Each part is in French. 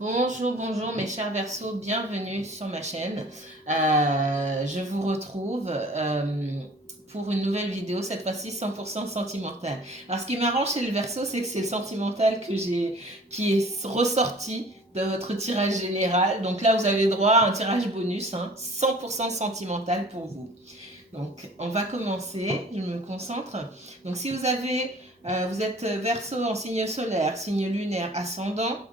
Bonjour, bonjour mes chers Verseaux, bienvenue sur ma chaîne. Je vous retrouve pour une nouvelle vidéo, cette fois-ci 100% sentimentale. Alors ce qui m'arrange chez le Verseau, c'est que c'est le sentimental qui est ressorti de votre tirage général. Donc là, vous avez droit à un tirage bonus, 100% sentimental pour vous. Donc on va commencer, je me concentre. Donc si vous êtes Verseau en signe solaire, signe lunaire, ascendant,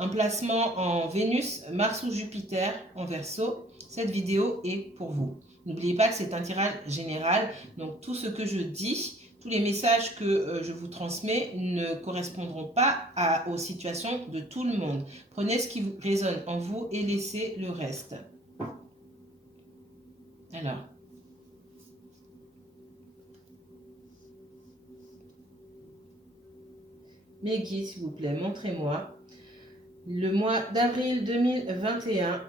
un placement en Vénus, Mars ou Jupiter en Verseau, cette vidéo est pour vous. N'oubliez pas que c'est un tirage général, donc tout ce que je dis, tous les messages que je vous transmets ne correspondront pas aux situations de tout le monde. Prenez ce qui résonne en vous et laissez le reste. Alors, mes guides, s'il vous plaît, montrez-moi le mois d'avril 2021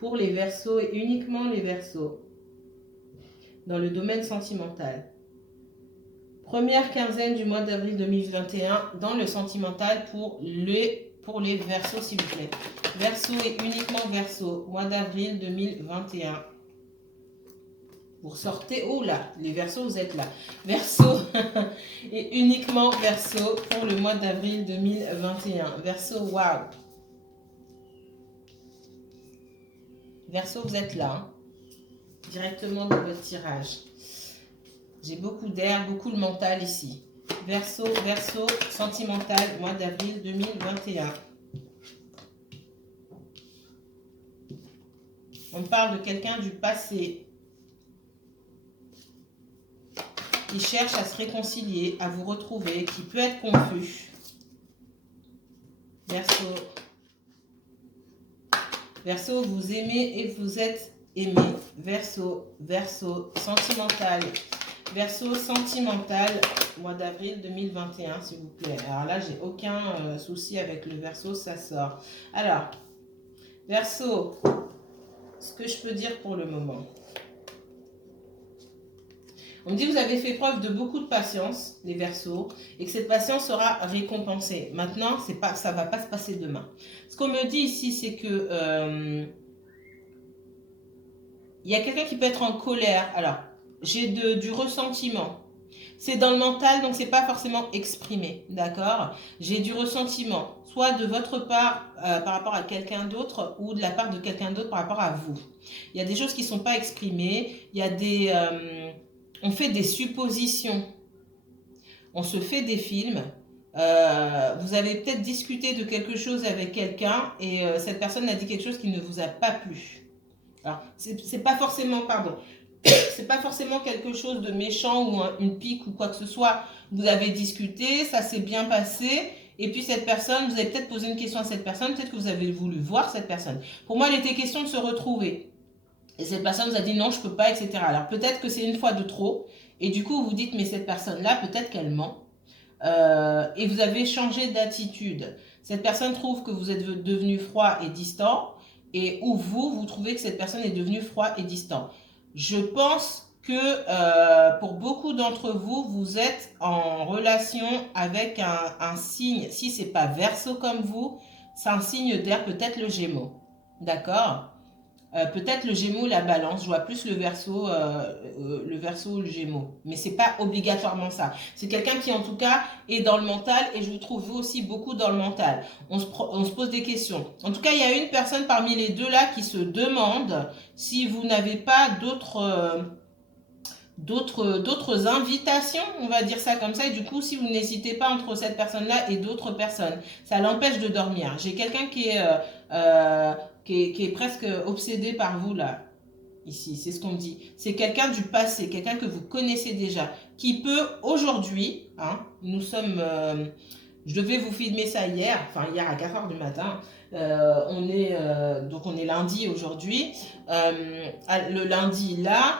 pour les Verseaux et uniquement les Verseaux dans le domaine sentimental. Première quinzaine du mois d'avril 2021 dans le sentimental pour les Verseaux, s'il vous plaît. Verseau et uniquement Verseau, mois d'avril 2021. Vous ressortez, oh là, les Verseaux, vous êtes là. Verseau et uniquement Verseau pour le mois d'avril 2021. Verseau, waouh. Verseau, vous êtes là, directement dans votre tirage. J'ai beaucoup d'air, beaucoup le mental ici. Verseau, Verseau, sentimental, mois d'avril 2021. On parle de quelqu'un du passé qui cherche à se réconcilier, à vous retrouver, qui peut être confus. Verseau. Verseau, vous aimez et vous êtes aimé. Verseau, Verseau, sentimental. Verseau, sentimental, mois d'avril 2021, s'il vous plaît. Alors là, j'ai aucun souci avec le Verseau, ça sort. Alors, Verseau, ce que je peux dire pour le moment. On me dit que vous avez fait preuve de beaucoup de patience, les Verseaux, et que cette patience sera récompensée. Maintenant, ça ne va pas se passer demain. Ce qu'on me dit ici, c'est que il y a quelqu'un qui peut être en colère. Alors, j'ai du ressentiment. C'est dans le mental, donc c'est pas forcément exprimé, d'accord? J'ai du ressentiment, soit de votre part par rapport à quelqu'un d'autre, ou de la part de quelqu'un d'autre par rapport à vous. Il y a des choses qui sont pas exprimées. Il y a on fait des suppositions. On se fait des films. Vous avez peut-être discuté de quelque chose avec quelqu'un et cette personne a dit quelque chose qui ne vous a pas plu. Alors, c'est pas forcément, pardon, c'est pas forcément quelque chose de méchant ou une pique ou quoi que ce soit. Vous avez discuté, ça s'est bien passé. Et puis cette personne, vous avez peut-être posé une question à cette personne, peut-être que vous avez voulu voir cette personne. Pour moi, il était question de se retrouver. Et cette personne vous a dit non, je peux pas, etc. Alors peut-être que c'est une fois de trop. Et du coup, vous vous dites, mais cette personne-là, peut-être qu'elle ment. Et vous avez changé d'attitude. Cette personne trouve que vous êtes devenu froid et distant, et ou vous trouvez que cette personne est devenue froid et distant. Je pense que pour beaucoup d'entre vous, vous êtes en relation avec un signe, si c'est pas Verseau comme vous, c'est un signe d'air, peut-être le Gémeaux. D'accord? Peut-être le Gémeaux, la Balance. Je vois plus le Verseau ou le Gémeaux. Mais c'est pas obligatoirement ça. C'est quelqu'un qui, en tout cas, est dans le mental. Et je vous trouve vous aussi beaucoup dans le mental. On se pose des questions. En tout cas, il y a une personne parmi les deux là qui se demande si vous n'avez pas d'autres invitations, on va dire ça comme ça, et du coup, si vous n'hésitez pas entre cette personne-là et d'autres personnes, ça l'empêche de dormir. J'ai quelqu'un qui est presque obsédé par vous, là, ici, c'est ce qu'on me dit. C'est quelqu'un du passé, quelqu'un que vous connaissez déjà, qui peut aujourd'hui, je devais vous filmer ça hier, enfin hier à 4 heures du matin, donc on est lundi aujourd'hui. Le lundi là,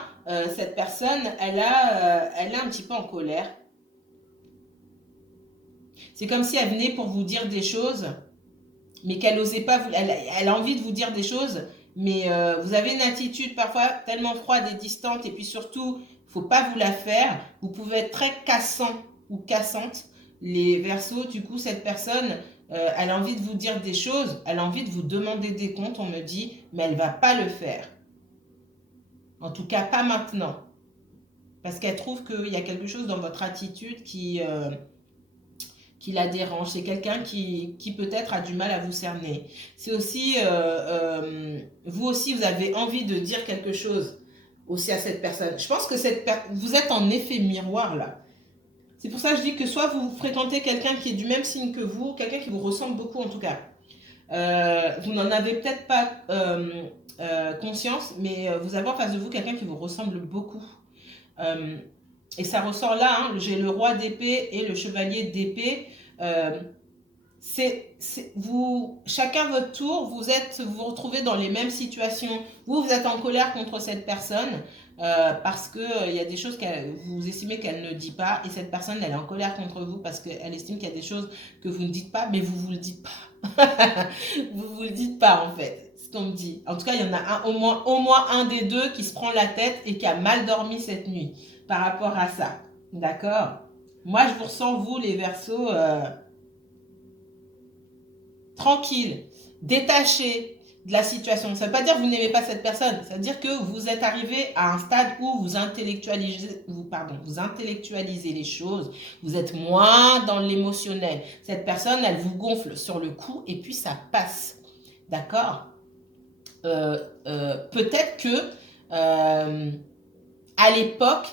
cette personne, elle est un petit peu en colère. C'est comme si elle venait pour vous dire des choses, mais qu'elle n'osait pas. Elle a envie de vous dire des choses, mais vous avez une attitude parfois tellement froide et distante, et puis surtout, il ne faut pas vous la faire. Vous pouvez être très cassant ou cassante. les Verseaux, du coup, cette personne, elle a envie de vous dire des choses, elle a envie de vous demander des comptes, on me dit, mais elle ne va pas le faire. En tout cas, pas maintenant. Parce qu'elle trouve qu'il y a quelque chose dans votre attitude qui la dérange. C'est quelqu'un qui peut-être a du mal à vous cerner. C'est aussi, vous aussi, vous avez envie de dire quelque chose aussi à cette personne. Je pense que vous êtes en effet miroir là. C'est pour ça que je dis que soit vous fréquentez quelqu'un qui est du même signe que vous, quelqu'un qui vous ressemble beaucoup en tout cas. Vous n'en avez peut-être pas conscience, mais vous avez en face de vous quelqu'un qui vous ressemble beaucoup. Et ça ressort là, hein, j'ai le roi d'épée et le chevalier d'épée. Chacun votre tour, vous vous retrouvez dans les mêmes situations. Vous êtes en colère contre cette personne parce que il y a des choses que vous estimez qu'elle ne dit pas, et cette personne, elle est en colère contre vous parce qu'elle estime qu'il y a des choses que vous ne dites pas, mais vous le dites pas. Vous le dites pas en fait, ce qu'on me dit. En tout cas, il y en a au moins un des deux qui se prend la tête et qui a mal dormi cette nuit par rapport à ça. D'accord? Moi, je vous ressens, vous, les Verseaux, tranquille, détaché de la situation. Ça ne veut pas dire que vous n'aimez pas cette personne. Ça veut dire que vous êtes arrivé à un stade où vous intellectualisez les choses. Vous êtes moins dans l'émotionnel. Cette personne, elle vous gonfle sur le coup et puis ça passe. D'accord? Peut-être que à l'époque,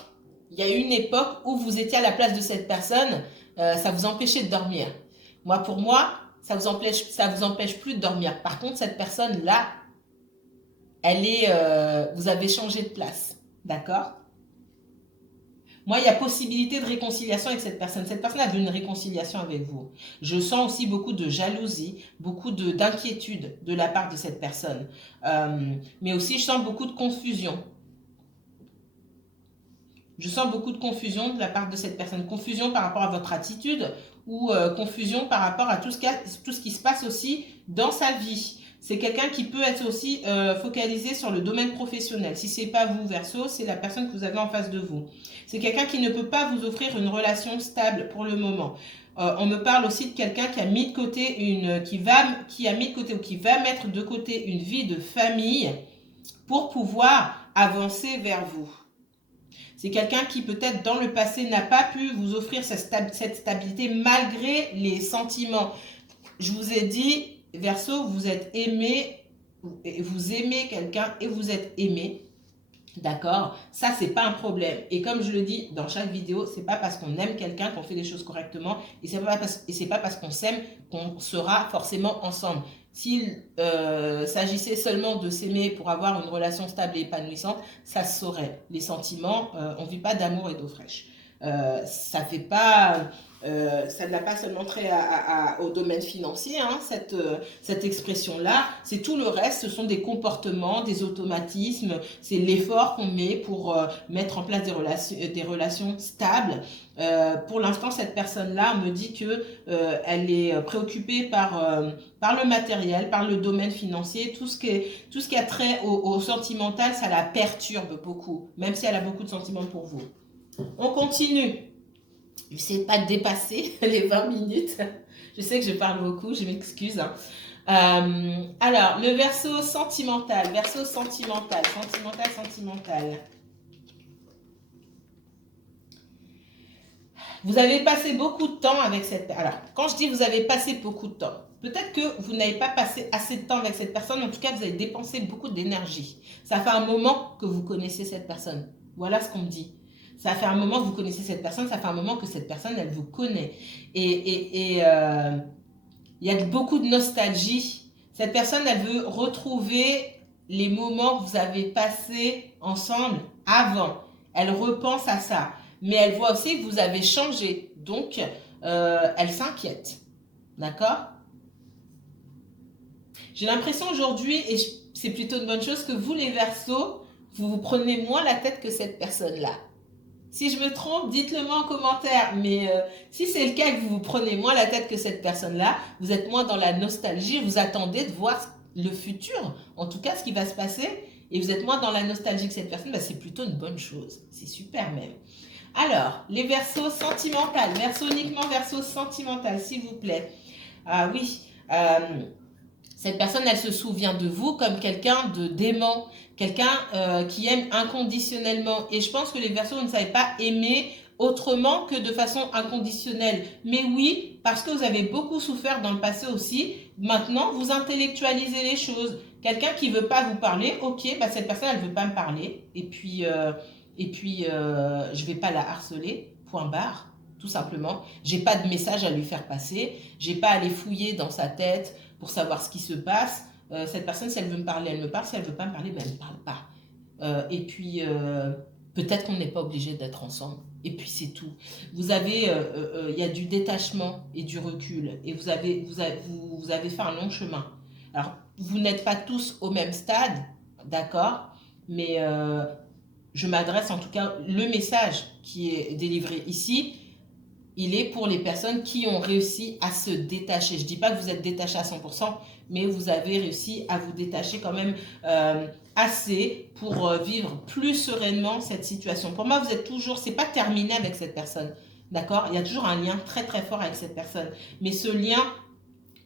il y a eu une époque où vous étiez à la place de cette personne, ça vous empêchait de dormir. Pour moi, ça vous empêche plus de dormir. Par contre, cette personne-là, vous avez changé de place. D'accord? Moi, il y a possibilité de réconciliation avec cette personne. Cette personne a vu une réconciliation avec vous. Je sens aussi beaucoup de jalousie, beaucoup d'inquiétude de la part de cette personne. Mais aussi, je sens beaucoup de confusion. Je sens beaucoup de confusion de la part de cette personne. Confusion par rapport à votre attitude ou confusion par rapport à tout ce qui se passe aussi dans sa vie. C'est quelqu'un qui peut être aussi focalisé sur le domaine professionnel. Si ce n'est pas vous, Verseau, c'est la personne que vous avez en face de vous. C'est quelqu'un qui ne peut pas vous offrir une relation stable pour le moment. On me parle aussi de quelqu'un qui a mis de côté qui va mettre de côté une vie de famille pour pouvoir avancer vers vous. C'est quelqu'un qui peut-être dans le passé n'a pas pu vous offrir cette stabilité malgré les sentiments. Je vous ai dit, Verseau, vous êtes aimé, vous aimez quelqu'un et vous êtes aimé. D'accord? Ça, c'est pas un problème. Et comme je le dis dans chaque vidéo, c'est pas parce qu'on aime quelqu'un qu'on fait les choses correctement. Et c'est pas parce qu'on s'aime qu'on sera forcément ensemble. S'il s'agissait seulement de s'aimer pour avoir une relation stable et épanouissante, ça se saurait. Les sentiments, on ne vit pas d'amour et d'eau fraîche. Ça n'a pas seulement trait au domaine financier, hein, cette expression-là. C'est tout le reste. Ce sont des comportements, des automatismes. C'est l'effort qu'on met pour mettre en place des relations stables. Pour l'instant, cette personne-là me dit que elle est préoccupée par le matériel, par le domaine financier. Tout ce qui a trait au sentimental, ça la perturbe beaucoup, même si elle a beaucoup de sentiments pour vous. On continue. J'essaie pas de dépasser les 20 minutes. Je sais que je parle beaucoup, je m'excuse. Hein. Alors, le Verseau sentimental. Sentimental. Vous avez passé beaucoup de temps avec cette personne. Alors, quand je dis vous avez passé beaucoup de temps, peut-être que vous n'avez pas passé assez de temps avec cette personne. En tout cas, vous avez dépensé beaucoup d'énergie. Ça fait un moment que vous connaissez cette personne. Voilà ce qu'on me dit. Ça fait un moment que vous connaissez cette personne, ça fait un moment que cette personne, elle vous connaît. Et il y a beaucoup de nostalgie. Cette personne, elle veut retrouver les moments que vous avez passés ensemble avant. Elle repense à ça. Mais elle voit aussi que vous avez changé. Donc, elle s'inquiète. D'accord? J'ai l'impression aujourd'hui, et c'est plutôt une bonne chose, que vous, les Verseaux, vous vous prenez moins la tête que cette personne-là. Si je me trompe, dites-le moi en commentaire. Mais si c'est le cas et que vous vous prenez moins la tête que cette personne-là, vous êtes moins dans la nostalgie, vous attendez de voir le futur, en tout cas ce qui va se passer, et vous êtes moins dans la nostalgie que cette personne, c'est plutôt une bonne chose. C'est super même. Alors, les versos sentimentales. Verso uniquement verso sentimental, s'il vous plaît. Ah oui. Cette personne, elle se souvient de vous comme quelqu'un de dément, quelqu'un qui aime inconditionnellement. Et je pense que les Verseaux, vous ne savez pas aimer autrement que de façon inconditionnelle. Mais oui, parce que vous avez beaucoup souffert dans le passé aussi, maintenant, vous intellectualisez les choses. Quelqu'un qui ne veut pas vous parler, ok, bah cette personne, elle ne veut pas me parler. Je ne vais pas la harceler, point barre, tout simplement. J'ai pas de message à lui faire passer. J'ai pas à aller fouiller dans sa tête pour savoir ce qui se passe. Cette personne, si elle veut me parler, elle me parle. Si elle veut pas me parler, ben, elle ne parle pas. Peut-être qu'on n'est pas obligé d'être ensemble. Et puis c'est tout. Vous avez, il y a du détachement et du recul. Et vous avez fait un long chemin. Alors, vous n'êtes pas tous au même stade, d'accord. Mais je m'adresse en tout cas, le message qui est délivré ici, il est pour les personnes qui ont réussi à se détacher. Je ne dis pas que vous êtes détaché à 100%, mais vous avez réussi à vous détacher quand même assez pour vivre plus sereinement cette situation. Pour moi, vous êtes toujours, c'est pas terminé avec cette personne, d'accord? Il y a toujours un lien très très fort avec cette personne. Mais ce lien,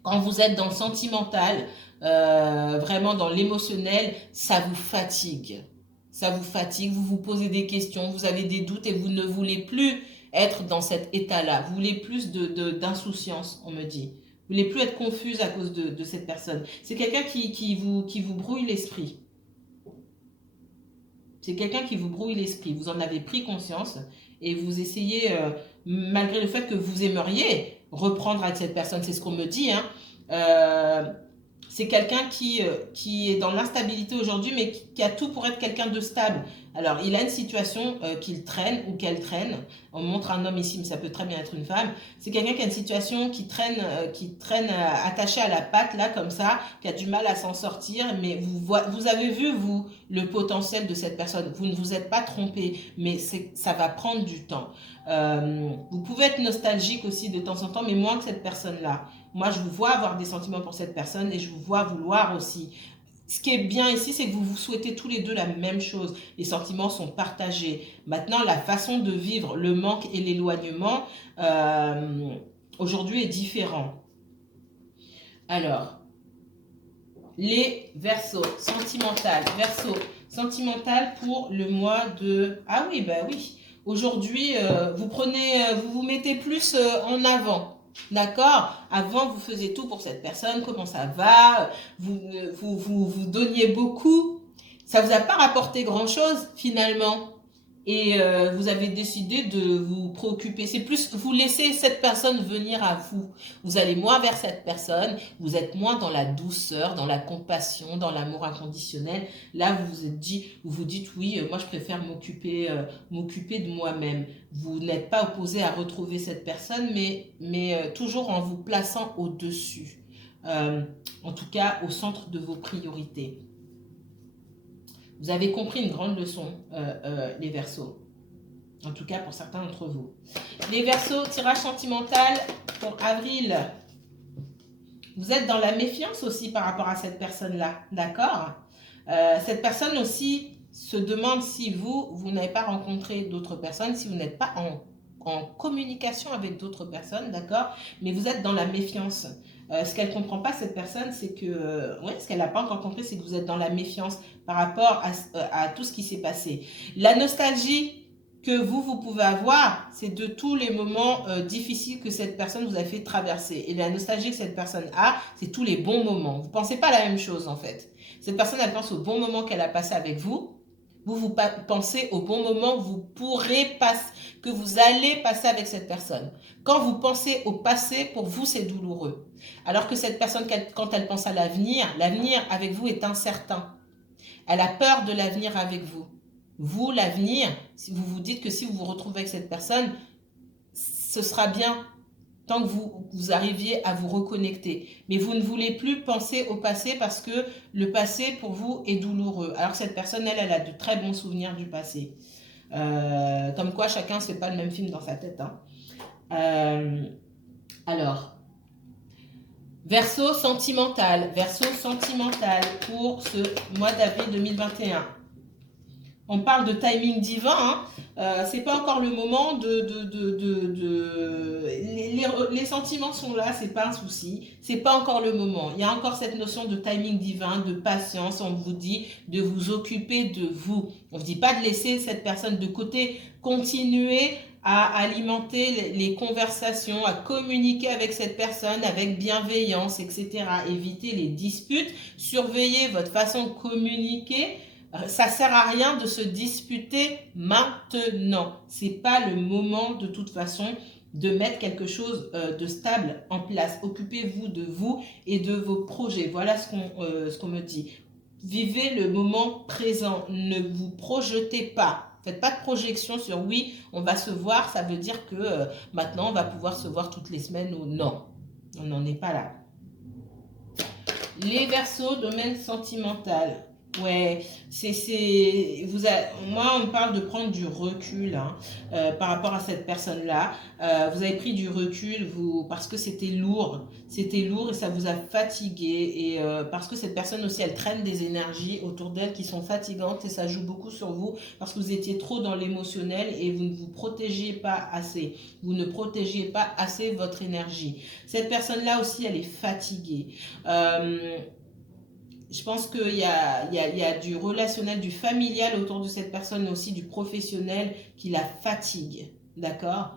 quand vous êtes dans le sentimental, vraiment dans l'émotionnel, ça vous fatigue. Ça vous fatigue, vous vous posez des questions, vous avez des doutes et vous ne voulez plus être dans cet état-là. Vous voulez plus d'insouciance, on me dit. Vous voulez plus être confuse à cause de cette personne. C'est quelqu'un qui vous brouille l'esprit. C'est quelqu'un qui vous brouille l'esprit. Vous en avez pris conscience et vous essayez, malgré le fait que vous aimeriez reprendre avec cette personne, c'est ce qu'on me dit, hein, c'est quelqu'un qui est dans l'instabilité aujourd'hui, mais qui a tout pour être quelqu'un de stable. Alors, il a une situation qu'il traîne ou qu'elle traîne. On montre un homme ici, mais ça peut très bien être une femme. C'est quelqu'un qui a une situation qui traîne attaché à la patte, là, comme ça, qui a du mal à s'en sortir. Mais vous avez vu, vous, le potentiel de cette personne. Vous ne vous êtes pas trompé, mais ça va prendre du temps. Vous pouvez être nostalgique aussi de temps en temps, mais moins que cette personne-là. Moi, je vous vois avoir des sentiments pour cette personne et je vous vois vouloir aussi. Ce qui est bien ici, c'est que vous vous souhaitez tous les deux la même chose. Les sentiments sont partagés. Maintenant, la façon de vivre le manque et l'éloignement, aujourd'hui, est différent. Alors, les Verseaux sentimentales. Verseau sentimental pour le mois de... Ah oui, bah oui. Aujourd'hui, vous vous mettez plus en avant. D'accord? Avant, vous faisiez tout pour cette personne. Comment ça va? Vous donniez beaucoup. Ça vous a pas rapporté grand-chose, finalement. Et vous avez décidé de vous préoccuper. C'est plus, vous laissez cette personne venir à vous. Vous allez moins vers cette personne. Vous êtes moins dans la douceur, dans la compassion, dans l'amour inconditionnel. Là, vous vous dites, oui, moi, je préfère m'occuper de moi-même. Vous n'êtes pas opposé à retrouver cette personne, mais toujours en vous plaçant au-dessus. En tout cas, au centre de vos priorités. Vous avez compris une grande leçon, les Verseaux. En tout cas, pour certains d'entre vous. Les Verseaux, tirage sentimental pour avril. Vous êtes dans la méfiance aussi par rapport à cette personne-là. D'accord? Cette personne aussi se demande si vous n'avez pas rencontré d'autres personnes, si vous n'êtes pas en communication avec d'autres personnes, d'accord? Mais vous êtes dans la méfiance. Ce qu'elle ne comprend pas, cette personne, c'est que, ce qu'elle n'a pas encore compris, c'est que vous êtes dans la méfiance par rapport à tout ce qui s'est passé. La nostalgie que vous pouvez avoir, c'est de tous les moments difficiles que cette personne vous a fait traverser. Et la nostalgie que cette personne a, c'est tous les bons moments. Vous ne pensez pas la même chose, en fait. Cette personne, elle pense aux bons moments qu'elle a passés avec vous. Vous pensez au bon moment que vous allez passer avec cette personne. Quand vous pensez au passé, pour vous, c'est douloureux. Alors que cette personne, quand elle pense à l'avenir avec vous est incertain. Elle a peur de l'avenir avec vous. Vous, l'avenir, si vous vous dites que si vous vous retrouvez avec cette personne, ce sera bien tant que vous arriviez à vous reconnecter. Mais vous ne voulez plus penser au passé parce que le passé, pour vous, est douloureux. Alors que cette personne, elle a de très bons souvenirs du passé. Comme quoi, chacun ne se fait pas le même film dans sa tête. Hein. Alors, Verseau sentimental pour ce mois d'avril 2021. On parle de timing divin, hein. C'est pas encore le moment les sentiments sont là, c'est pas un souci. C'est pas encore le moment. Il y a encore cette notion de timing divin, de patience. On vous dit de vous occuper de vous. On vous dit pas de laisser cette personne de côté. Continuez à alimenter les conversations, à communiquer avec cette personne avec bienveillance, etc. Évitez les disputes. Surveillez votre façon de communiquer. Ça sert à rien de se disputer maintenant. C'est pas le moment de toute façon de mettre quelque chose de stable en place. Occupez-vous de vous et de vos projets. Voilà ce qu'on me dit. Vivez le moment présent. Ne vous projetez pas. Faites pas de projection sur oui, on va se voir. Ça veut dire que maintenant on va pouvoir se voir toutes les semaines ou non. On n'en est pas là. Les Verseaux, domaine sentimental. Ouais, moi, on me parle de prendre du recul hein, par rapport à cette personne-là. Vous avez pris du recul parce que c'était lourd et ça vous a fatigué. Et parce que cette personne aussi, elle traîne des énergies autour d'elle qui sont fatigantes et ça joue beaucoup sur vous parce que vous étiez trop dans l'émotionnel et vous ne vous protégiez pas assez. Vous ne protégiez pas assez votre énergie. Cette personne-là aussi, elle est fatiguée. Je pense qu'il y a du relationnel, du familial autour de cette personne, mais aussi du professionnel qui la fatigue. D'accord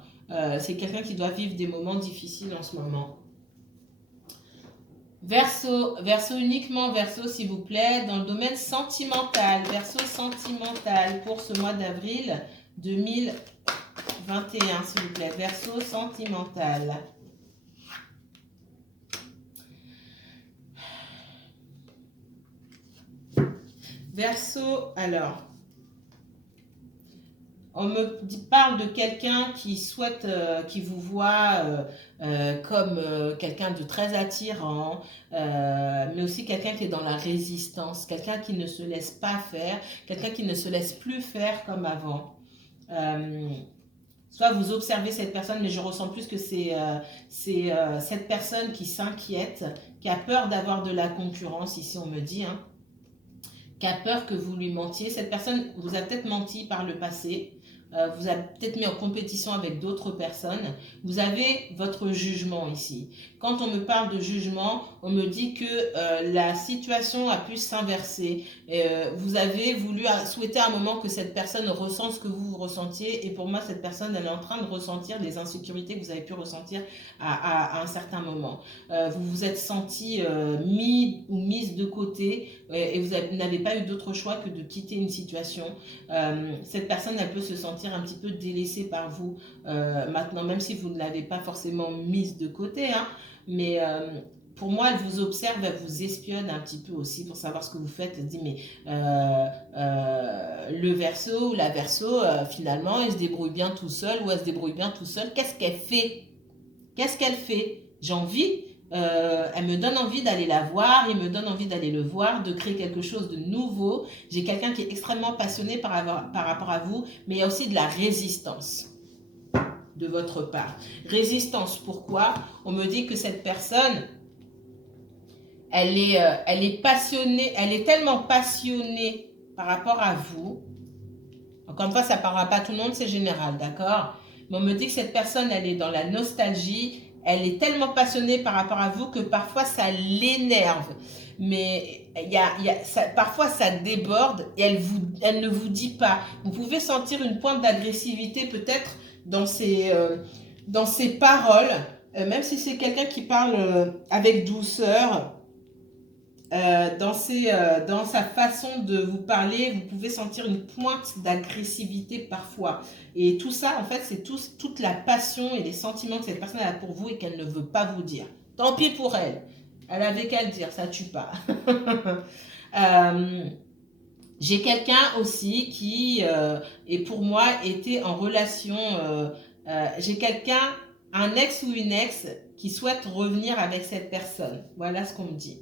c'est quelqu'un qui doit vivre des moments difficiles en ce moment. Verseau uniquement, Verseau s'il vous plaît, dans le domaine sentimental. Verseau sentimental pour ce mois d'avril 2021, s'il vous plaît. Verseau sentimental. Verseau, alors, on me parle de quelqu'un qui souhaite, qui vous voit comme quelqu'un de très attirant, mais aussi quelqu'un qui est dans la résistance, quelqu'un qui ne se laisse pas faire, quelqu'un qui ne se laisse plus faire comme avant. Soit vous observez cette personne, mais je ressens plus que c'est cette personne qui s'inquiète, qui a peur d'avoir de la concurrence, ici on me dit, hein, qui a peur que vous lui mentiez. Cette personne vous a peut-être menti par le passé, vous a peut-être mis en compétition avec d'autres personnes. Vous avez votre jugement ici. Quand on me parle de jugement, on me dit que la situation a pu s'inverser. Vous avez souhaité à un moment que cette personne ressente ce que vous ressentiez. Et pour moi, cette personne, elle est en train de ressentir les insécurités que vous avez pu ressentir à un certain moment. Vous vous êtes senti mis ou mise de côté et vous n'avez pas eu d'autre choix que de quitter une situation. Cette personne, elle peut se sentir un petit peu délaissée par vous maintenant, même si vous ne l'avez pas forcément mise de côté, hein, mais pour moi, elle vous observe, elle vous espionne un petit peu aussi pour savoir ce que vous faites. Elle dit, mais le Verseau ou la Verseau, finalement, elle se débrouille bien tout seul ou elle se débrouille bien tout seul. Qu'est-ce qu'elle fait? Qu'est-ce qu'elle fait? J'ai envie, elle me donne envie d'aller la voir, il me donne envie d'aller le voir, de créer quelque chose de nouveau. J'ai quelqu'un qui est extrêmement passionné par rapport à vous, mais il y a aussi de la résistance de votre part. Résistance, pourquoi? On me dit que cette personne, elle est passionnée, elle est tellement passionnée par rapport à vous. Encore une fois, ça ne parlera pas à tout le monde, c'est général, d'accord? Mais on me dit que cette personne, elle est dans la nostalgie, elle est tellement passionnée par rapport à vous que parfois ça l'énerve. Mais parfois ça déborde et elle ne vous dit pas. Vous pouvez sentir une pointe d'agressivité peut-être dans ses paroles, même si c'est quelqu'un qui parle avec douceur. Dans sa façon de vous parler, vous pouvez sentir une pointe d'agressivité parfois. Et tout ça, en fait, c'est toute la passion et les sentiments que cette personne a pour vous et qu'elle ne veut pas vous dire. Tant pis pour elle. Elle avait qu'à le dire, ça tue pas. J'ai quelqu'un aussi qui, et pour moi, était en relation... j'ai quelqu'un, un ex ou une ex, qui souhaite revenir avec cette personne. Voilà ce qu'on me dit.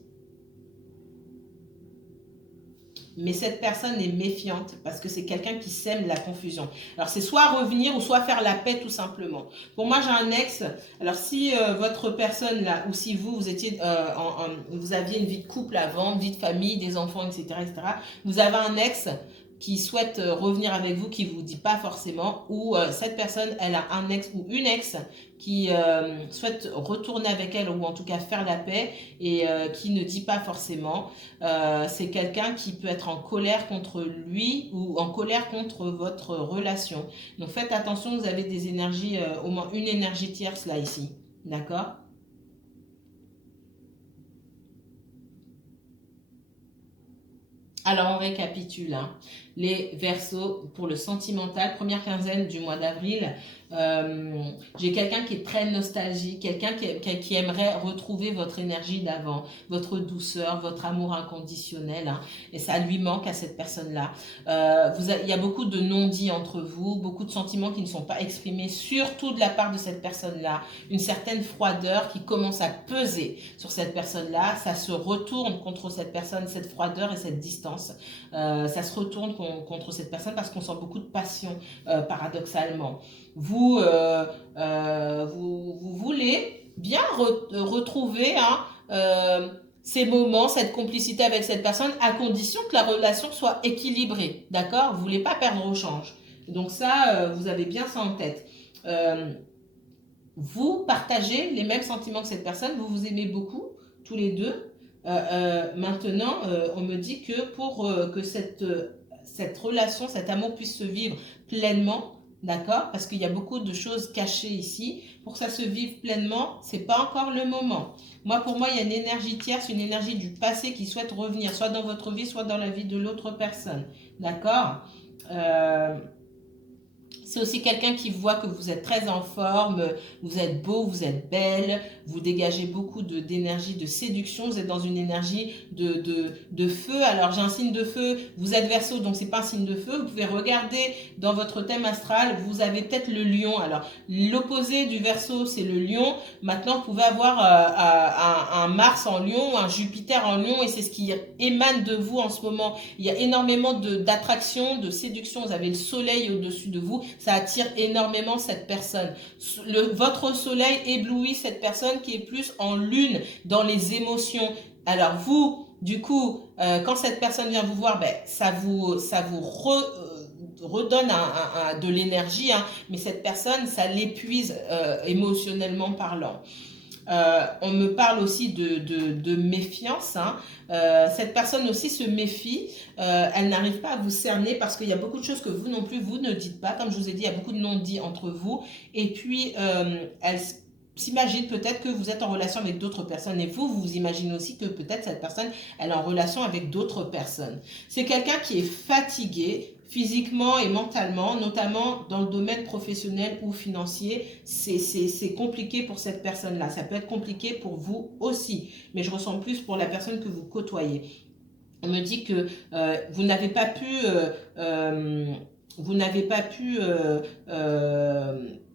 Mais cette personne est méfiante parce que c'est quelqu'un qui sème la confusion. Alors, c'est soit revenir ou soit faire la paix tout simplement. Pour moi, j'ai un ex. Alors, si votre personne là, ou si vous étiez, vous aviez une vie de couple avant, une vie de famille, des enfants, etc., etc., vous avez un ex qui souhaite revenir avec vous, qui vous dit pas forcément, ou cette personne, elle a un ex ou une ex qui souhaite retourner avec elle, ou en tout cas faire la paix, et qui ne dit pas forcément. C'est quelqu'un qui peut être en colère contre lui, ou en colère contre votre relation. Donc faites attention, vous avez des énergies, au moins une énergie tierce là, ici. D'accord? Alors, on récapitule, hein. Les Verseaux, pour le sentimental, première quinzaine du mois d'avril, j'ai quelqu'un qui est très nostalgique, quelqu'un qui aimerait retrouver votre énergie d'avant, votre douceur, votre amour inconditionnel, hein, et ça lui manque à cette personne-là. Il y a beaucoup de non-dits entre vous, beaucoup de sentiments qui ne sont pas exprimés, surtout de la part de cette personne-là, une certaine froideur qui commence à peser sur cette personne-là, ça se retourne contre cette personne, cette froideur et cette distance, ça se retourne contre cette personne parce qu'on sent beaucoup de passion, paradoxalement. Vous voulez bien retrouver, hein, ces moments, cette complicité avec cette personne, à condition que la relation soit équilibrée, d'accord? Vous ne voulez pas perdre au change. Donc ça, vous avez bien ça en tête. Vous partagez les mêmes sentiments que cette personne, vous vous aimez beaucoup, tous les deux. Maintenant, on me dit que pour que cette relation, cet amour puisse se vivre pleinement, d'accord? Parce qu'il y a beaucoup de choses cachées ici. Pour que ça se vive pleinement, c'est pas encore le moment. Moi, pour moi, il y a une énergie tierce, une énergie du passé qui souhaite revenir, soit dans votre vie, soit dans la vie de l'autre personne, d'accord? C'est aussi quelqu'un qui voit que vous êtes très en forme, vous êtes beau, vous êtes belle, vous dégagez beaucoup d'énergie, de séduction, vous êtes dans une énergie de feu. Alors j'ai un signe de feu, vous êtes Verseau, donc c'est pas un signe de feu. Vous pouvez regarder dans votre thème astral, vous avez peut-être le lion. Alors l'opposé du Verseau, c'est le lion. Maintenant, vous pouvez avoir un Mars en lion, un Jupiter en lion, et c'est ce qui émane de vous en ce moment. Il y a énormément d'attraction, de séduction, vous avez le soleil au-dessus de vous. Ça attire énormément cette personne. Votre soleil éblouit cette personne qui est plus en lune, dans les émotions. Alors vous, du coup, quand cette personne vient vous voir, ben, ça vous redonne de l'énergie, hein, mais cette personne, ça l'épuise émotionnellement parlant. On me parle aussi de méfiance, hein. Cette personne aussi se méfie, elle n'arrive pas à vous cerner parce qu'il y a beaucoup de choses que vous non plus, vous ne dites pas. Comme je vous ai dit, il y a beaucoup de non-dits entre vous. Et puis, elle s'imagine peut-être que vous êtes en relation avec d'autres personnes et vous imaginez aussi que peut-être cette personne, elle est en relation avec d'autres personnes. C'est quelqu'un qui est fatigué, physiquement et mentalement, notamment dans le domaine professionnel ou financier, c'est compliqué pour cette personne-là. Ça peut être compliqué pour vous aussi, mais je ressens plus pour la personne que vous côtoyez. On me dit que vous n'avez pas pu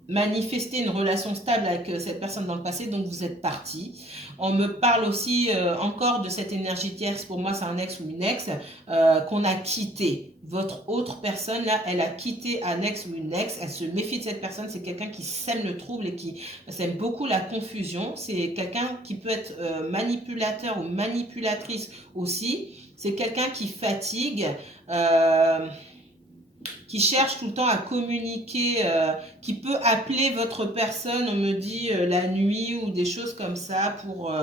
manifester une relation stable avec cette personne dans le passé, donc vous êtes parti. On me parle aussi encore de cette énergie tierce, pour moi c'est un ex ou une ex, qu'on a quitté. Votre autre personne, là, elle a quitté un ex ou une ex, elle se méfie de cette personne, c'est quelqu'un qui sème le trouble et qui sème beaucoup la confusion. C'est quelqu'un qui peut être manipulateur ou manipulatrice aussi. C'est quelqu'un qui fatigue, qui cherche tout le temps à communiquer, qui peut appeler votre personne, on me dit, la nuit ou des choses comme ça pour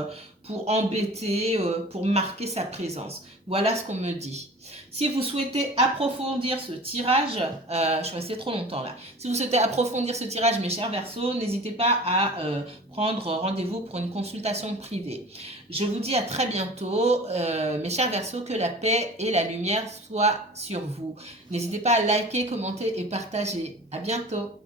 embêter, pour marquer sa présence. Voilà ce qu'on me dit. Si vous souhaitez approfondir ce tirage, je suis restée trop longtemps là. Si vous souhaitez approfondir ce tirage, mes chers Verseaux, n'hésitez pas à prendre rendez-vous pour une consultation privée. Je vous dis à très bientôt, mes chers Verseaux, que la paix et la lumière soient sur vous. N'hésitez pas à liker, commenter et partager. À bientôt.